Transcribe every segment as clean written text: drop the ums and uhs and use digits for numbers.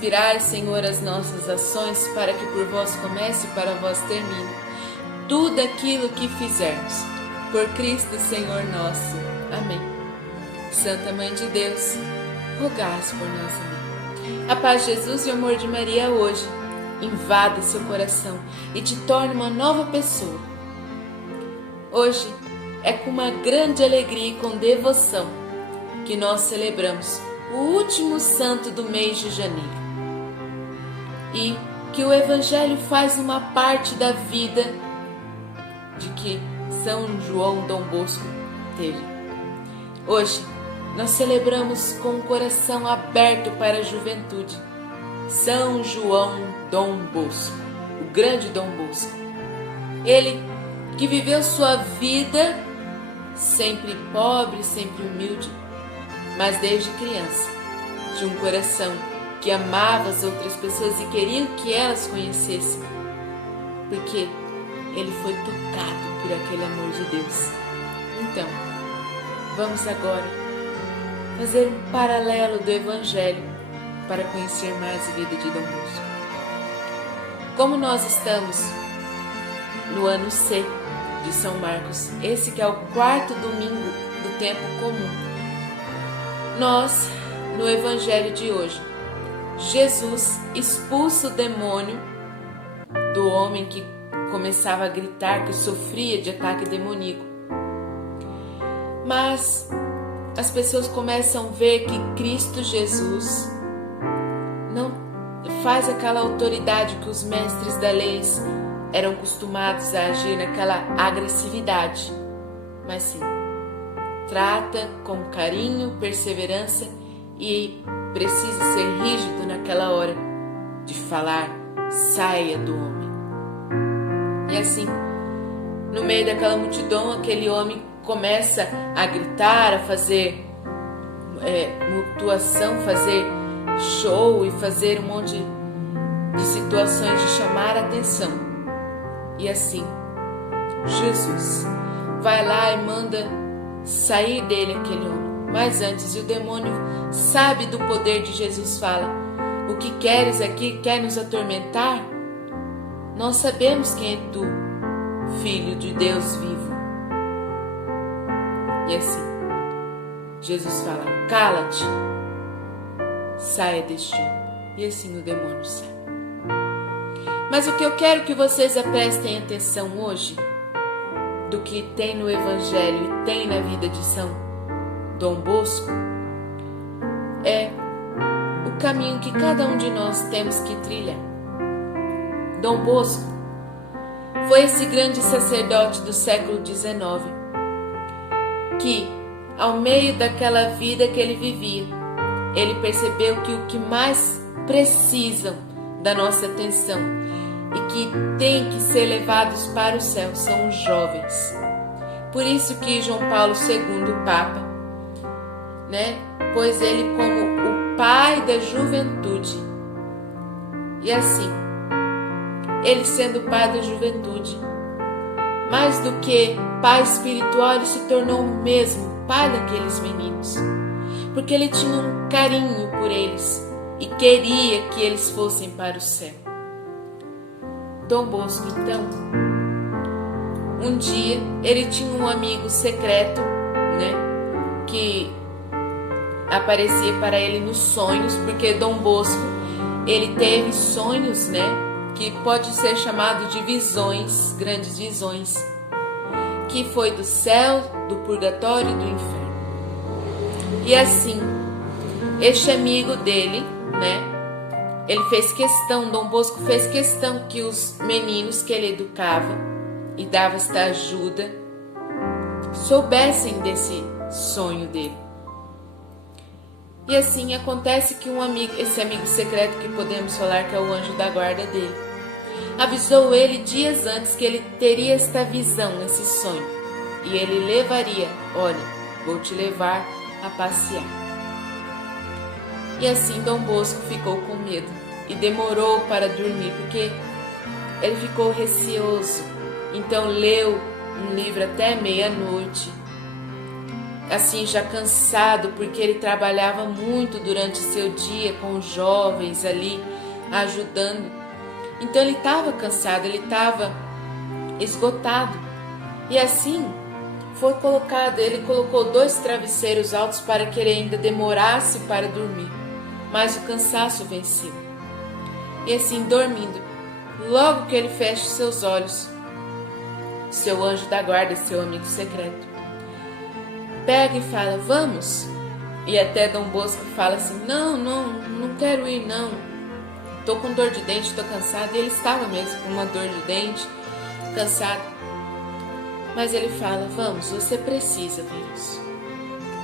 inspirai, Senhor, as nossas ações, para que por vós comece e para vós termine tudo aquilo que fizermos. Por Cristo, Senhor nosso. Amém. Santa Mãe de Deus, rogai por nós. Amém. A paz de Jesus e o amor de Maria hoje invada seu coração e te torne uma nova pessoa. Hoje é com uma grande alegria e com devoção que nós celebramos o último santo do mês de janeiro e que o Evangelho faz uma parte da vida de que São João Dom Bosco teve. Hoje nós celebramos com o coração aberto para a juventude São João Dom Bosco, o grande Dom Bosco. Ele que viveu sua vida sempre pobre, sempre humilde, mas desde criança tinha um coração que amava as outras pessoas e queria que elas conhecessem, porque ele foi tocado por aquele amor de Deus. Então, vamos agora fazer um paralelo do Evangelho para conhecer mais a vida de Dom Bosco. Como nós estamos no ano C de São Marcos, esse que é o 4º domingo do tempo comum, nós, no Evangelho de hoje, Jesus expulsa o demônio do homem que começava a gritar, que sofria de ataque demoníaco. Mas as pessoas começam a ver que Cristo Jesus não faz aquela autoridade que os mestres da lei eram acostumados a agir, naquela agressividade, mas sim, trata com carinho, perseverança e precisa ser rígido naquela hora de falar, saia do homem. E assim, no meio daquela multidão, aquele homem começa a gritar, a fazer mutuação, fazer show e fazer um monte de situações de chamar a atenção. E assim, Jesus vai lá e manda sair dele aquele homem. Mas antes, o demônio sabe do poder de Jesus, fala: o que queres aqui? Quer nos atormentar? Nós sabemos quem é tu, Filho de Deus vivo. E assim, Jesus fala: cala-te, saia deste homem. E assim o demônio sai. Mas o que eu quero que vocês prestem atenção hoje, do que tem no Evangelho e tem na vida de São Dom Bosco, é o caminho que cada um de nós temos que trilhar. Dom Bosco foi esse grande sacerdote do século XIX, que, ao meio daquela vida que ele vivia, ele percebeu que o que mais precisam da nossa atenção e que tem que ser levados para o céu são os jovens. Por isso que João Paulo II, o Papa, pôs ele como o pai da juventude. E assim, ele sendo o pai da juventude, mais do que pai espiritual, ele se tornou o mesmo pai daqueles meninos, porque ele tinha um carinho por eles e queria que eles fossem para o céu. Dom Bosco, então, um dia ele tinha um amigo secreto, que aparecia para ele nos sonhos, porque Dom Bosco, ele teve sonhos, que pode ser chamado de visões, grandes visões, que foi do céu, do purgatório e do inferno. E assim, este amigo dele, ele fez questão, Dom Bosco fez questão que os meninos que ele educava e dava esta ajuda soubessem desse sonho dele. E assim acontece que esse amigo secreto que podemos falar que é o anjo da guarda dele, avisou ele dias antes que ele teria esta visão, esse sonho, e ele levaria: olha, vou te levar a passear. E assim Dom Bosco ficou com medo e demorou para dormir, porque ele ficou receoso. Então leu um livro até meia-noite, assim já cansado, porque ele trabalhava muito durante seu dia com os jovens ali, ajudando. Então ele estava cansado, ele estava esgotado. E assim foi colocado, ele colocou 2 travesseiros altos para que ele ainda demorasse para dormir. Mas o cansaço venceu. E assim, dormindo, logo que ele fecha seus olhos, seu anjo da guarda, seu amigo secreto, pega e fala: vamos. E até Dom Bosco fala assim: não quero ir não. Tô com dor de dente, tô cansado. E ele estava mesmo com uma dor de dente, cansado. Mas ele fala: vamos, você precisa ver isso.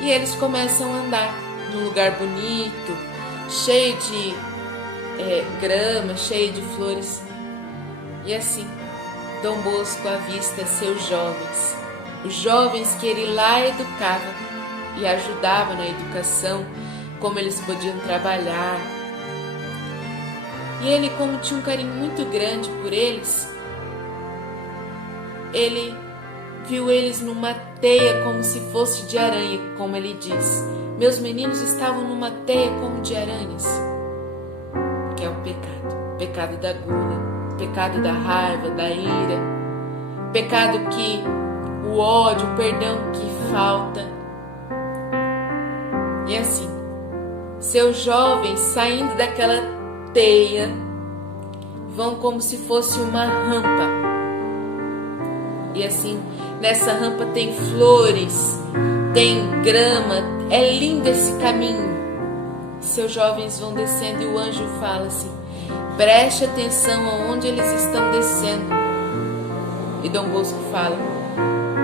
E eles começam a andar num lugar bonito, cheio de grama, cheio de flores. E assim, Dom Bosco avista seus jovens, os jovens que ele lá educava e ajudava na educação, como eles podiam trabalhar. E ele, como tinha um carinho muito grande por eles, ele viu eles numa teia como se fosse de aranha, como ele diz. Meus meninos estavam numa teia como de aranhas, que é o pecado. Pecado da gula, pecado da raiva, da ira, pecado que o ódio, o perdão que falta. E assim, seus jovens saindo daquela teia vão como se fosse uma rampa. E assim, nessa rampa tem flores, tem grama, é lindo esse caminho. Seus jovens vão descendo e o anjo fala assim: preste atenção aonde eles estão descendo. E Dom Bosco fala: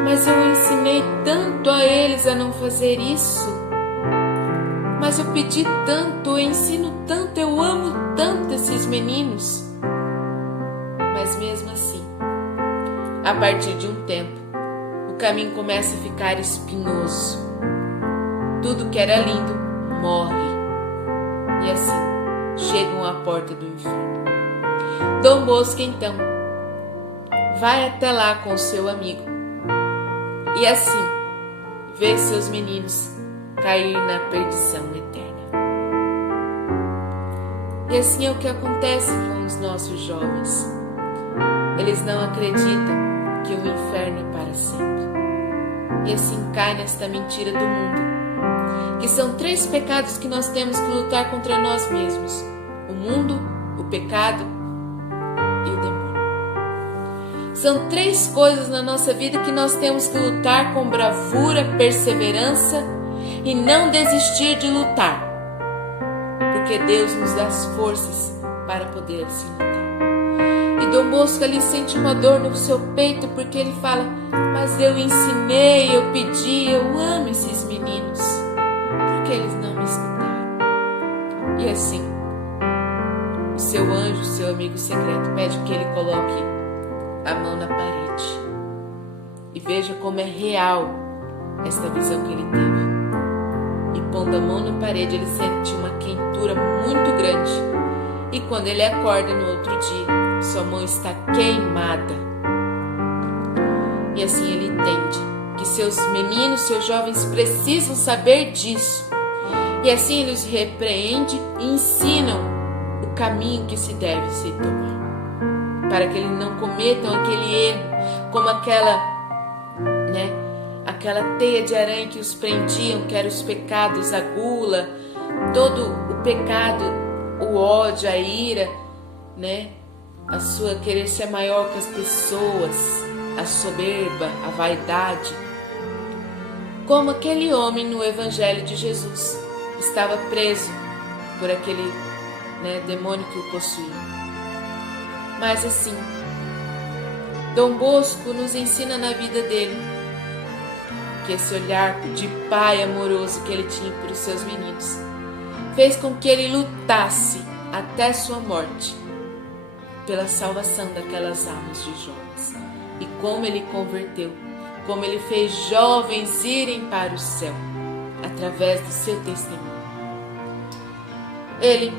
mas eu ensinei tanto a eles a não fazer isso. Mas eu pedi tanto, eu ensino tanto, eu amo tanto esses meninos. Mas mesmo assim, a partir de um tempo, o caminho começa a ficar espinhoso. Tudo que era lindo morre. E assim, chegam à porta do inferno. Dom Bosco, então, vai até lá com o seu amigo. E assim, vê seus meninos cair na perdição eterna. E assim é o que acontece com os nossos jovens. Eles não acreditam que o inferno é para sempre. E assim cai nesta mentira do mundo, que são 3 pecados que nós temos que lutar contra nós mesmos: o mundo, o pecado e o demônio. São 3 coisas na nossa vida que nós temos que lutar com bravura, perseverança e não desistir de lutar, porque Deus nos dá as forças para poder assim lutar. E Dom Bosco ali sente uma dor no seu peito, porque ele fala: mas eu ensinei, eu pedi, eu amo esses meninos, porque eles não me escutaram. E assim, o seu anjo, seu amigo secreto, pede que ele coloque a mão na parede e veja como é real esta visão que ele teve. E pondo a mão na parede, ele sente uma quentura muito grande. E quando ele acorda no outro dia, sua mão está queimada. E assim ele entende que seus meninos, seus jovens precisam saber disso. E assim ele os repreende e ensinam o caminho que se deve se tomar, para que eles não cometam aquele erro, como aquela teia de aranha que os prendiam, que eram os pecados, a gula, todo o pecado, o ódio, a ira, a sua querer ser maior que as pessoas, a soberba, a vaidade. Como aquele homem no Evangelho de Jesus estava preso por aquele demônio que o possuía. Mas assim, Dom Bosco nos ensina na vida dele que esse olhar de pai amoroso que ele tinha para os seus meninos fez com que ele lutasse até sua morte pela salvação daquelas almas de jovens. E como ele converteu, como ele fez jovens irem para o céu através do seu testemunho. Ele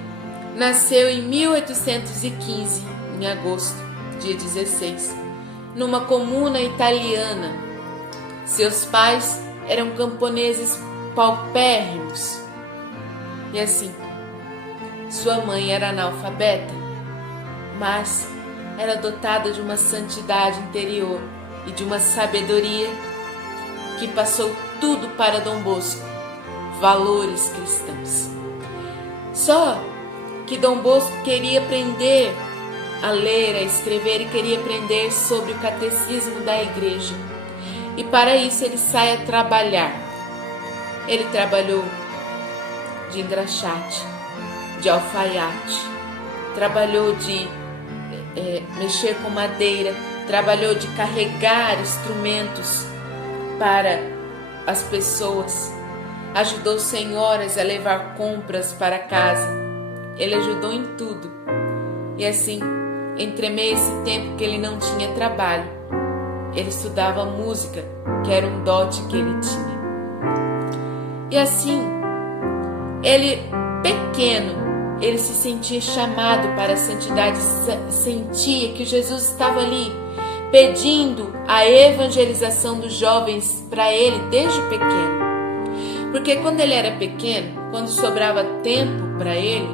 nasceu em 1815, em agosto, dia 16, numa comuna italiana. Seus pais eram camponeses paupérrimos. E assim, sua mãe era analfabeta, mas era dotada de uma santidade interior e de uma sabedoria que passou tudo para Dom Bosco, valores cristãos. Só que Dom Bosco queria aprender a ler, a escrever e queria aprender sobre o catecismo da igreja. E para isso ele sai a trabalhar. Ele trabalhou de engraxate, de alfaiate, trabalhou de mexer com madeira, trabalhou de carregar instrumentos para as pessoas, ajudou senhoras a levar compras para casa. Ele ajudou em tudo. E assim, entremeio esse tempo que ele não tinha trabalho, ele estudava música, que era um dote que ele tinha. E assim, ele pequeno, ele se sentia chamado para a santidade, sentia que Jesus estava ali pedindo a evangelização dos jovens para ele desde pequeno. Porque quando ele era pequeno, quando sobrava tempo para ele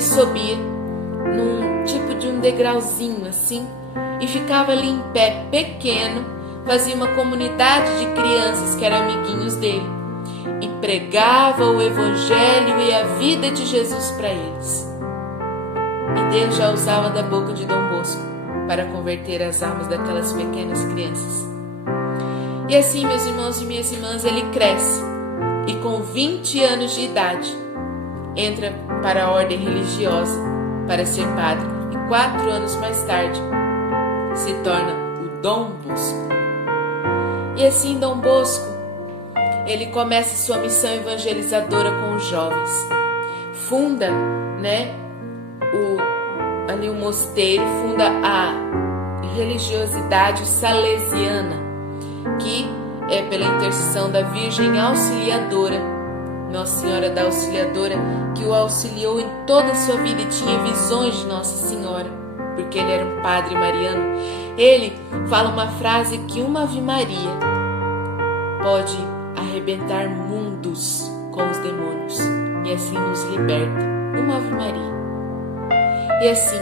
subia num tipo de um degrauzinho assim e ficava ali em pé pequeno, fazia uma comunidade de crianças que eram amiguinhos dele e pregava o evangelho e a vida de Jesus para eles. E Deus já usava da boca de Dom Bosco para converter as almas daquelas pequenas crianças. E assim, meus irmãos e minhas irmãs, ele cresce e com 20 anos de idade entra para a ordem religiosa para ser padre e 4 anos mais tarde se torna o Dom Bosco. E assim Dom Bosco, ele começa sua missão evangelizadora com os jovens. Funda, ali um mosteiro, funda a religiosidade salesiana, que é pela intercessão da Virgem Auxiliadora, Nossa Senhora da Auxiliadora, que o auxiliou em toda a sua vida e tinha visões de Nossa Senhora, porque ele era um padre mariano. Ele fala uma frase que uma Ave Maria pode arrebentar mundos com os demônios e assim nos liberta. Uma Ave Maria. E assim,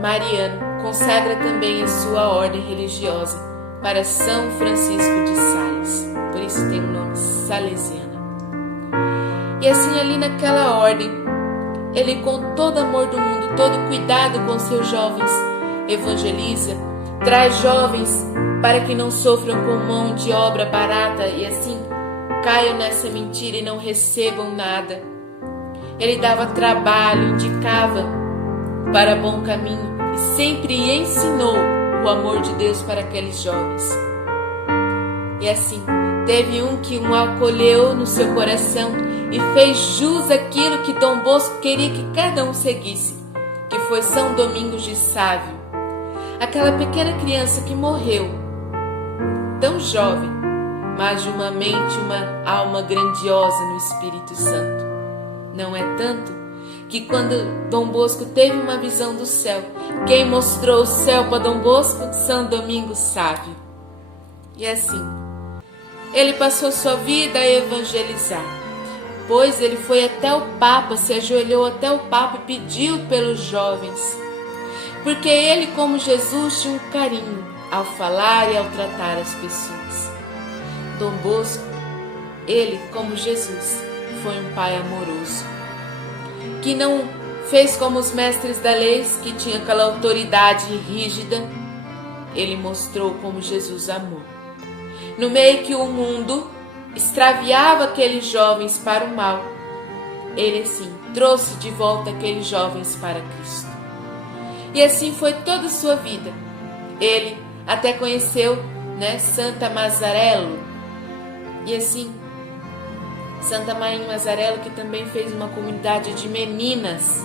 Mariano consagra também a sua ordem religiosa para São Francisco de Sales, por isso tem o nome salesiana. E assim ali naquela ordem, ele com todo amor do mundo, todo cuidado com seus jovens, evangeliza, traz jovens para que não sofram com mão de obra barata e assim caiam nessa mentira e não recebam nada. Ele dava trabalho, indicava para bom caminho e sempre ensinou o amor de Deus para aqueles jovens. E assim, teve um que o acolheu no seu coração e fez jus àquilo que Dom Bosco queria que cada um seguisse, que foi São Domingos de Sávio, aquela pequena criança que morreu, tão jovem, mas de uma mente, uma alma grandiosa no Espírito Santo. Não é tanto que quando Dom Bosco teve uma visão do céu, quem mostrou o céu para Dom Bosco? São Domingos Sávio. E assim, ele passou sua vida a evangelizar, pois ele foi até o Papa, se ajoelhou até o Papa e pediu pelos jovens, porque ele, como Jesus, tinha um carinho ao falar e ao tratar as pessoas. Dom Bosco, ele, como Jesus, foi um pai amoroso, que não fez como os mestres da lei, que tinha aquela autoridade rígida. Ele mostrou como Jesus amou. No meio que o mundo extraviava aqueles jovens para o mal, ele assim trouxe de volta aqueles jovens para Cristo. E assim foi toda a sua vida. Ele até conheceu, Santa Mazarello. E assim, Santa Maria Mazarello, que também fez uma comunidade de meninas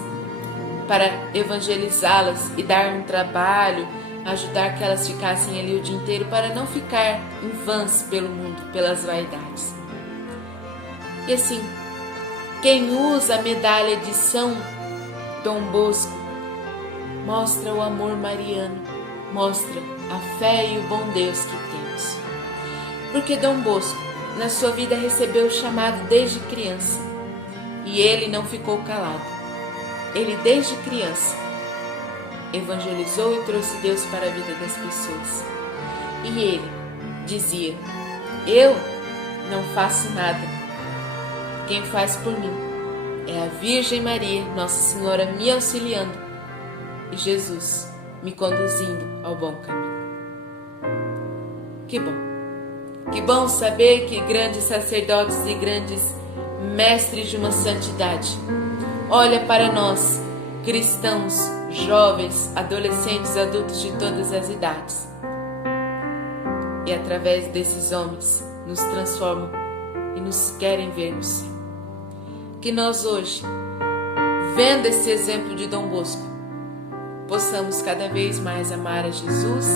para evangelizá-las e dar um trabalho, ajudar que elas ficassem ali o dia inteiro para não ficar em vãs pelo mundo, pelas vaidades. E assim, quem usa a medalha de São Dom Bosco mostra o amor mariano, mostra a fé e o bom Deus que temos. porque Dom Bosco, na sua vida, recebeu o chamado desde criança. E ele não ficou calado. Ele, desde criança, evangelizou e trouxe Deus para a vida das pessoas. E ele dizia: eu não faço nada. Quem faz por mim é a Virgem Maria, Nossa Senhora, me auxiliando e Jesus me conduzindo ao bom caminho. Que bom! Que bom saber que grandes sacerdotes e grandes mestres de uma santidade olha para nós, cristãos, jovens, adolescentes, adultos de todas as idades. E através desses homens nos transformam e nos querem ver no céu. Que nós hoje, vendo esse exemplo de Dom Bosco, possamos cada vez mais amar a Jesus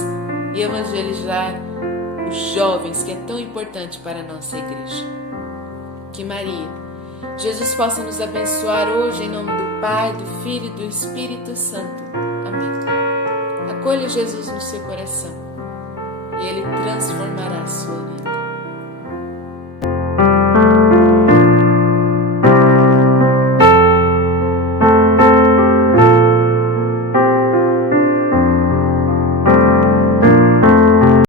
e evangelizar os jovens, que é tão importante para a nossa igreja. Que Maria, Jesus possa nos abençoar hoje em nome do Pai, do Filho e do Espírito Santo. Amém. Acolha Jesus no seu coração e Ele transformará a sua vida.